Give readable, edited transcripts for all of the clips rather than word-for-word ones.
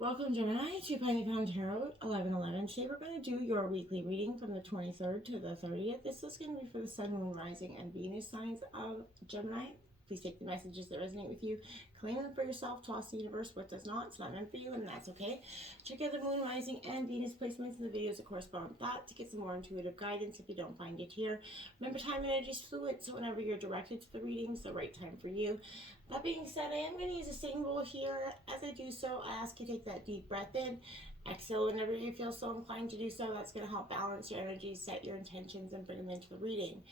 Welcome, Gemini, to Penny Pound Tarot 1111. Today we're going to do your weekly reading from the 23rd to the 30th. This is going to be for the Sun, Moon, Rising, and Venus signs of Gemini. Please take the messages that resonate with you, claim them for yourself, toss the universe what does not. It's not meant for you, and that's okay. Check out the Moon, Rising, and Venus placements in the videos that correspond with that to get some more intuitive guidance if you don't find it here. Remember, time and energy is fluid, so whenever you're directed to the reading, it's the right time for you. That being said, I am going to use the same rule here. As I do so, I ask you to take that deep breath in. Exhale whenever you feel so inclined to do so. That's going to help balance your energy, set your intentions, and bring them into the reading.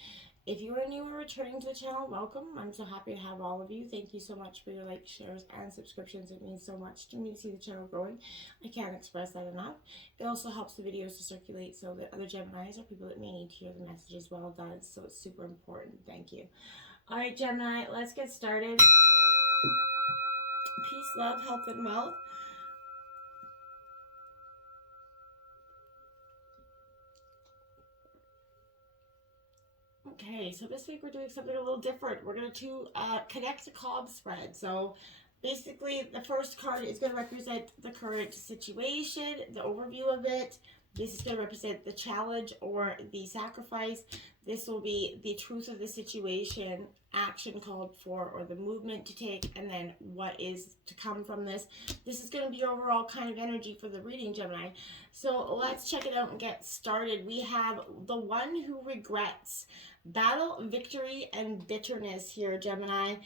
If you are new or returning to the channel, welcome. I'm so happy to have all of you. Thank you so much for your likes, shares, and subscriptions. It means so much to me to see the channel growing. I can't express that enough. It also helps the videos to circulate so that other Geminis or people that may need to hear the message as well does. So it's super important. Thank you. All right, Gemini, let's get started. Peace, love, health, and wealth. Okay, so this week we're doing something a little different. We're going to connect the cob spread. So basically the first card is going to represent the current situation, the overview of it. This is going to represent the challenge or the sacrifice. This will be the truth of the situation, action called for, or the movement to take, and then what is to come from this. This is going to be your overall kind of energy for the reading, Gemini. So let's check it out and get started. We have the one who regrets. Battle, victory, and bitterness here, Gemini.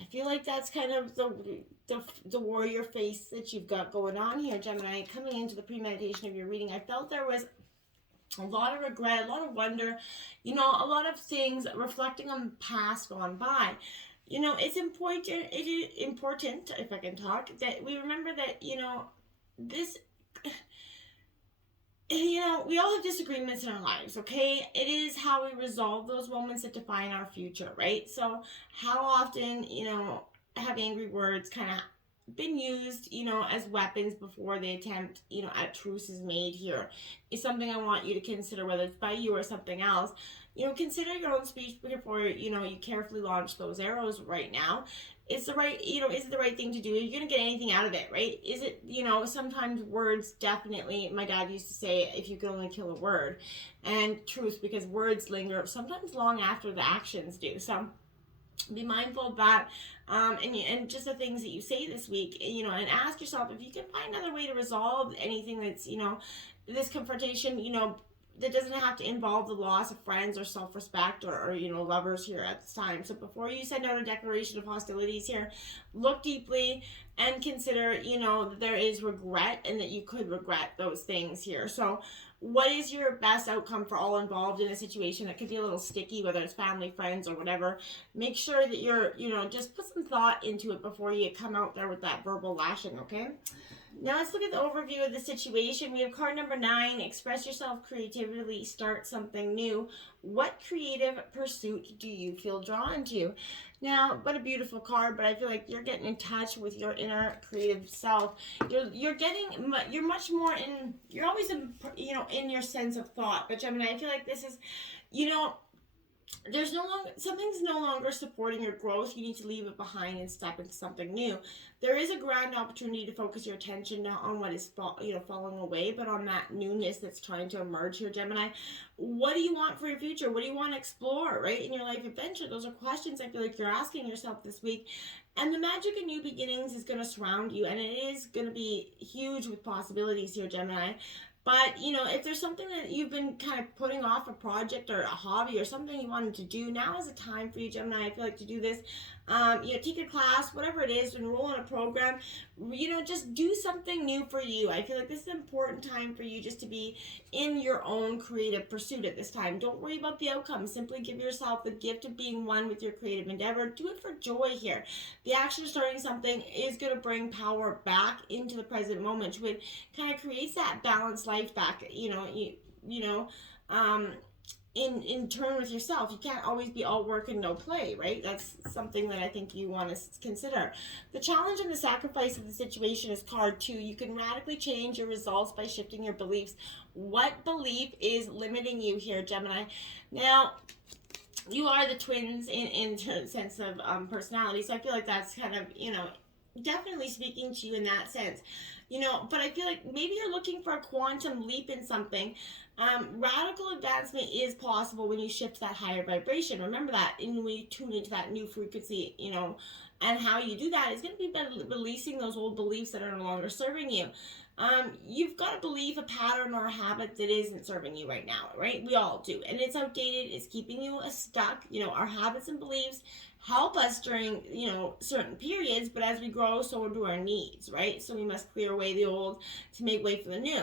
I feel like that's kind of the warrior face that you've got going on here, Gemini. Coming into the premeditation of your reading, I felt there was a lot of regret, a lot of wonder, a lot of things reflecting on past gone by. It's important, if I can talk, that we remember that, this... we all have disagreements in our lives, okay? It is how we resolve those moments that define our future, right? So how often, have angry words kind of been used, as weapons before the attempt, at truce is made here is something I want you to consider, whether it's by you or something else. Consider your own speech before, you carefully launch those arrows right now. Is the right, is it the right thing to do? Are you going to get anything out of it, right? Is it, sometimes words definitely, my dad used to say, if you could only kill a word, and truth, because words linger sometimes long after the actions do. So be mindful of that, and just the things that you say this week, and ask yourself if you can find another way to resolve anything that's, this confrontation, that doesn't have to involve the loss of friends or self-respect or lovers here at this time. So before you send out a declaration of hostilities here, look deeply and consider, that there is regret and that you could regret those things here. So what is your best outcome for all involved in a situation that could be a little sticky, whether it's family, friends, or whatever? Make sure that you're, just put some thought into it before you come out there with that verbal lashing, okay? Now let's look at the overview of the situation. We have card number 9, express yourself creatively, start something new. What creative pursuit do you feel drawn to? Now, what a beautiful card, but I feel like you're getting in touch with your inner creative self. You're much more in, you're always in, in your sense of thought. But Gemini, I feel like this is, something's no longer supporting your growth. You need to leave it behind and step into something new. There is a grand opportunity to focus your attention not on what is falling away, but on that newness that's trying to emerge here, Gemini. What do you want for your future? What do you want to explore, right, in your life adventure? Those are questions I feel like you're asking yourself this week. And the magic of new beginnings is going to surround you, and it is going to be huge with possibilities here, Gemini. But, if there's something that you've been kind of putting off, a project or a hobby or something you wanted to do, now is a time for you, Gemini, I feel like, to do this. Take a class, whatever it is, enroll in a program, just do something new for you. I feel like this is an important time for you just to be in your own creative pursuit at this time. Don't worry about the outcome. Simply give yourself the gift of being one with your creative endeavor. Do it for joy here. The action of starting something is going to bring power back into the present moment, which kind of creates that balanced life back, in turn with yourself. You can't always be all work and no play, right? That's something that I think you want to consider. The challenge and the sacrifice of the situation is card 2. You can radically change your results by shifting your beliefs. What belief is limiting you here, Gemini? Now, you are the twins in sense of personality, so I feel like that's kind of, definitely speaking to you in that sense. But I feel like maybe you're looking for a quantum leap in something. Radical advancement is possible when you shift to that higher vibration. Remember that, and when you tune into that new frequency, and how you do that is going to be by releasing those old beliefs that are no longer serving you. You've got a belief, a pattern, or a habit that isn't serving you right now, right? We all do, and it's outdated. It's keeping you stuck. Our habits and beliefs help us during certain periods, but as we grow, so do our needs, right? So we must clear away the old to make way for the new.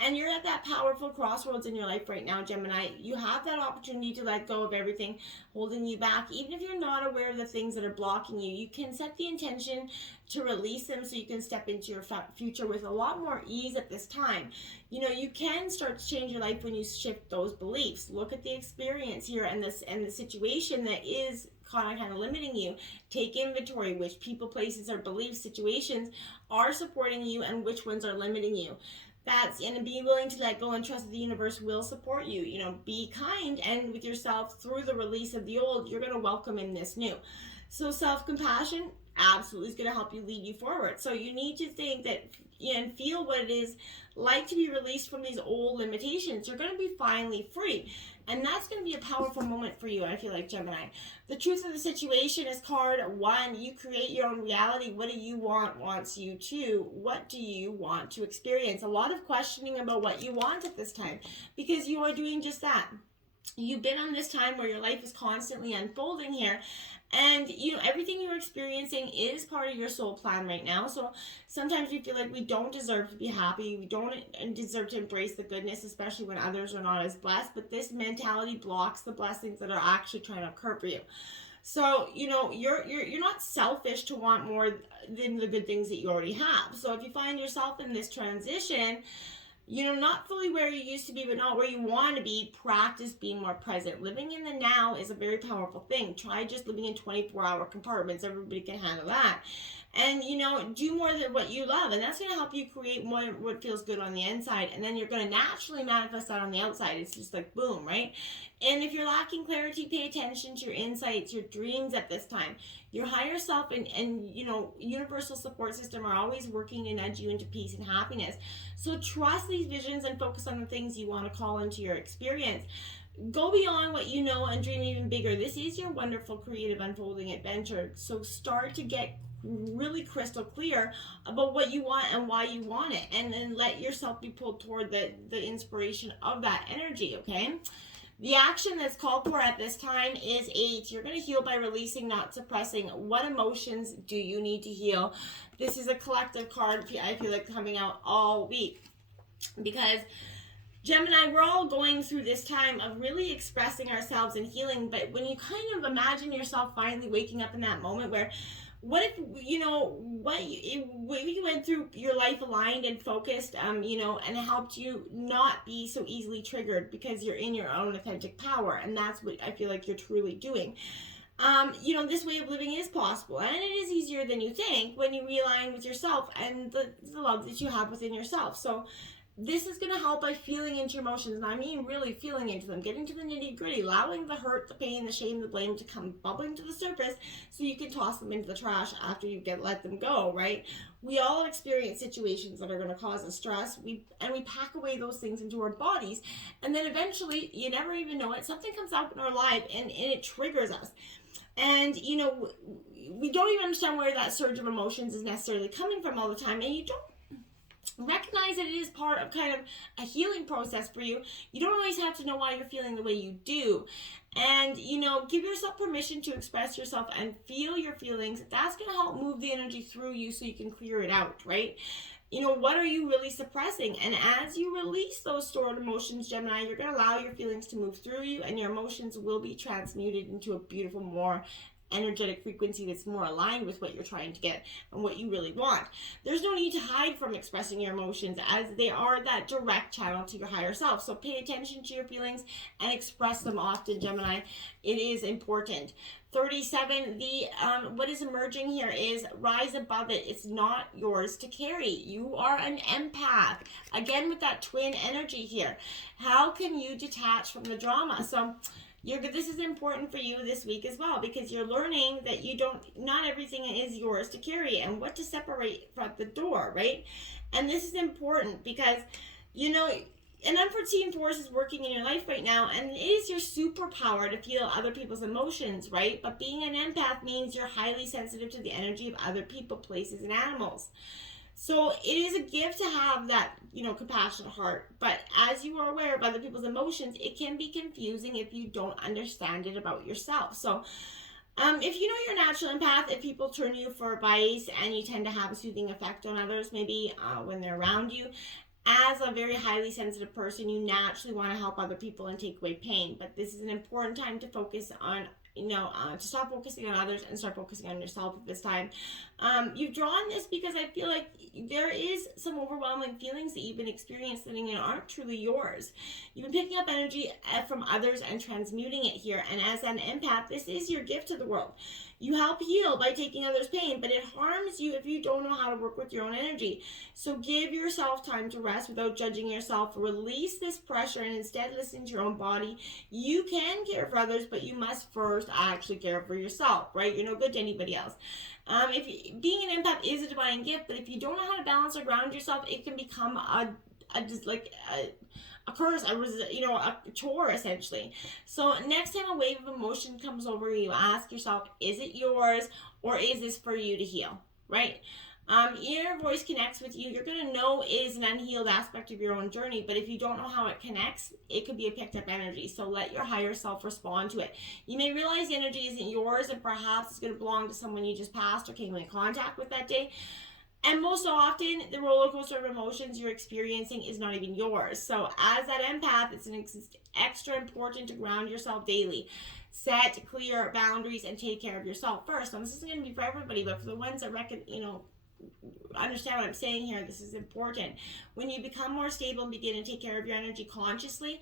And you're at that powerful crossroads in your life right now, Gemini. You have that opportunity to let go of everything holding you back. Even if you're not aware of the things that are blocking you, you can set the intention to release them so you can step into your future with a lot more ease at this time. You can start to change your life when you shift those beliefs. Look at the experience here and the situation that is kind of limiting you. Take inventory. Which people, places, or beliefs, situations are supporting you and which ones are limiting you. And be willing to let go and trust that the universe will support you. Be kind and with yourself through the release of the old. You're going to welcome in this new. So self-compassion absolutely is going to help you lead you forward. So you need to think that and feel what it is like to be released from these old limitations. You're going to be finally free. And that's going to be a powerful moment for you, I feel like, Gemini. The truth of the situation is card 1. You create your own reality. What do you want wants you to? What do you want to experience? A lot of questioning about what you want at this time, because you are doing just that. You've been on this time where your life is constantly unfolding here. And everything you're experiencing is part of your soul plan right now. So sometimes we feel like we don't deserve to be happy. We don't deserve to embrace the goodness, especially when others are not as blessed. But this mentality blocks the blessings that are actually trying to occur for you. So you're not selfish to want more than the good things that you already have. So if you find yourself in this transition, not fully where you used to be, but not where you want to be, practice being more present. Living in the now is a very powerful thing. Try just living in 24-hour compartments. Everybody can handle that. And, do more than what you love. And that's going to help you create more what feels good on the inside. And then you're going to naturally manifest that on the outside. It's just like boom, right? And if you're lacking clarity, pay attention to your insights, your dreams at this time. Your higher self and universal support system are always working to nudge you into peace and happiness. So trust these visions and focus on the things you want to call into your experience. Go beyond what you know and dream even bigger. This is your wonderful creative unfolding adventure. So start to get really crystal clear about what you want and why you want it, and then let yourself be pulled toward the inspiration of that energy, okay? The action that's called for at this time is 8. You're going to heal by releasing, not suppressing. What emotions do you need to heal? This is a collective card I feel like coming out all week, because Gemini, we're all going through this time of really expressing ourselves and healing. But when you kind of imagine yourself finally waking up in that moment where, what if, what you went through your life aligned and focused, and helped you not be so easily triggered because you're in your own authentic power. And that's what I feel like you're truly doing. This way of living is possible, and it is easier than you think when you realign with yourself and the love that you have within yourself. So this is going to help by feeling into your emotions, and I mean really feeling into them, getting to the nitty gritty, allowing the hurt, the pain, the shame, the blame to come bubbling to the surface so you can toss them into the trash after you let them go, right? We all experience situations that are going to cause us stress, we pack away those things into our bodies, and then eventually, you never even know it, something comes out in our life and it triggers us. And, we don't even understand where that surge of emotions is necessarily coming from all the time, and you don't recognize that it is part of kind of a healing process for you. You don't always have to know why you're feeling the way you do. And, give yourself permission to express yourself and feel your feelings. That's going to help move the energy through you so you can clear it out, right? What are you really suppressing? And as you release those stored emotions, Gemini, you're going to allow your feelings to move through you, and your emotions will be transmuted into a beautiful, more energetic frequency that's more aligned with what you're trying to get and what you really want. There's no need to hide from expressing your emotions, as they are that direct channel to your higher self. So pay attention to your feelings and express them often, Gemini. It is important. 37, what is emerging here is rise above it. It's not yours to carry. You are an empath. Again, with that twin energy here. How can you detach from the drama? So this is important for you this week as well, because you're learning that not everything is yours to carry, and what to separate from the door, right? And this is important because, an unforeseen force is working in your life right now, and it is your superpower to feel other people's emotions, right? But being an empath means you're highly sensitive to the energy of other people, places, and animals. So it is a gift to have that, compassionate heart. But as you are aware of other people's emotions, it can be confusing if you don't understand it about yourself. So if you know you're a natural empath, if people turn to you for advice and you tend to have a soothing effect on others, maybe when they're around you, as a very highly sensitive person, you naturally want to help other people and take away pain. But this is an important time to focus on, to stop focusing on others and start focusing on yourself at this time. You've drawn this because I feel like there is some overwhelming feelings that you've been experiencing and aren't truly yours. You've been picking up energy from others and transmuting it here. And as an empath, this is your gift to the world. You help heal by taking others' pain, but it harms you if you don't know how to work with your own energy. So give yourself time to rest without judging yourself. Release this pressure and instead listen to your own body. You can care for others, but you must first actually care for yourself, right? You're no good to anybody else. Being an empath is a divine gift, but if you don't know how to balance or ground yourself, it can become a curse, a chore essentially. So next time a wave of emotion comes over you, ask yourself, is it yours or is this for you to heal, right? Your voice connects with you. You're going to know it is an unhealed aspect of your own journey, but if you don't know how it connects, it could be a picked up energy. So let your higher self respond to it. You may realize the energy isn't yours and perhaps it's going to belong to someone you just passed or came in contact with that day. And most often, the roller coaster of emotions you're experiencing is not even yours. So as that empath, it's extra important to ground yourself daily. Set clear boundaries and take care of yourself first. Now, this isn't going to be for everybody, but for the ones that understand what I'm saying here, this is important. When you become more stable and begin to take care of your energy consciously,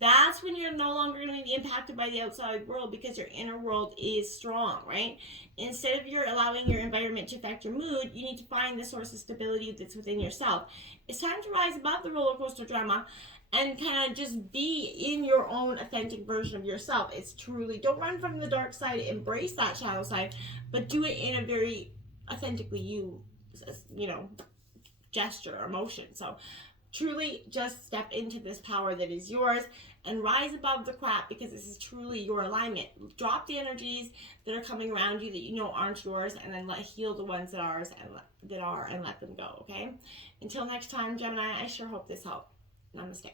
that's when you're no longer going to be impacted by the outside world because your inner world is strong, right? Instead of you're allowing your environment to affect your mood, you need to find the source of stability that's within yourself. It's time to rise above the roller coaster drama and kind of just be in your own authentic version of yourself. It's truly, don't run from the dark side, embrace that shadow side, but do it in a very authentically you, gesture or motion. So truly just step into this power that is yours and rise above the crap, because this is truly your alignment. Drop the energies that are coming around you that you know aren't yours, and then heal the ones that are and let them go, okay? Until next time, Gemini, I sure hope this helped. Namaste.